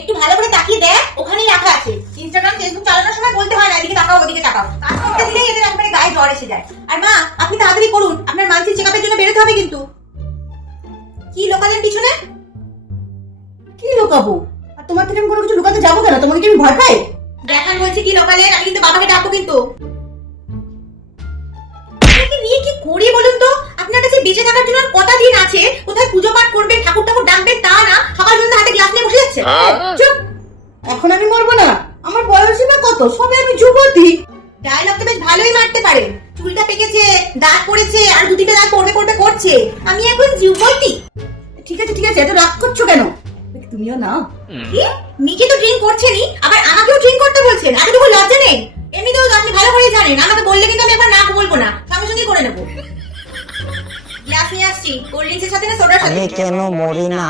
একটু ভালো করে তাকিয়ে দেখ, ওখানেই রাখা আছে। ইনস্টাগ্রাম ফেসবুক চালানোর সময় বলতে হয় না এদিকে তাকাও ওদিকে তাকাও, কাজ করতে দিলেই এদের একবারে গায়ে জ্বর এসে যায়। আর মা, আপনি তাড়াতাড়ি করুন, আপনার মানসিক চেকআপের জন্য বেরোতে হবে কিন্তু। কি লোকালের পিছনে? কি লুকাবো? আর তোমার থেকে আমি কোনো কিছু লুকাতে যাবো কেন? তোমাকে কি আমি ভয় পাই? দেখান বলছি কি লোকালের, আমি কিন্তু বাবাকে ডাকবো কিন্তু। আপনাকে নিয়ে কি করি বলুন তো? আপনার কাছে বেঁচে থাকার জন্য আর কটা দিন আছে? কোথায় পুজো পাঠ করবেন, ঠাকুর ঠাকুর ডাকবেন, তা না সকাল সন্ধ্যা হাতে গ্লাস নিয়ে বসে যাচ্ছে। চুপ! এখন আমি মরবো না? আমার বয়সই বা কত, সবে আমি যুবতী। ডায়লগ তো বেশ ভালোই মারতে পারে। চুলটা পেকেছে, দাঁত পড়েছে, আর দুটিতে দাঁত পড়বে পড়বে করছে। আমি এখন যুবতী। ঠিক আছে ঠিক আছে, এত রাগ করছো কেন? তুমিও না? কি? নিজে তো ড্রিঙ্ক করছেনই, আবার আমাকেও ড্রিঙ্ক করতে বলছেন? এতটুকু লজ্জা নেই? এমনিতেও তো আপনি ভালো করেই জানেন, আমাকে বললে কিন্তু আমি একবার না বলবো না, সঙ্গে সঙ্গে করে নেবো। গ্লাস নিয়ে আসছি, কোল্ড ড্রিঙ্কসের সাথে না সোডার সাথে? আমি কেন মরি না?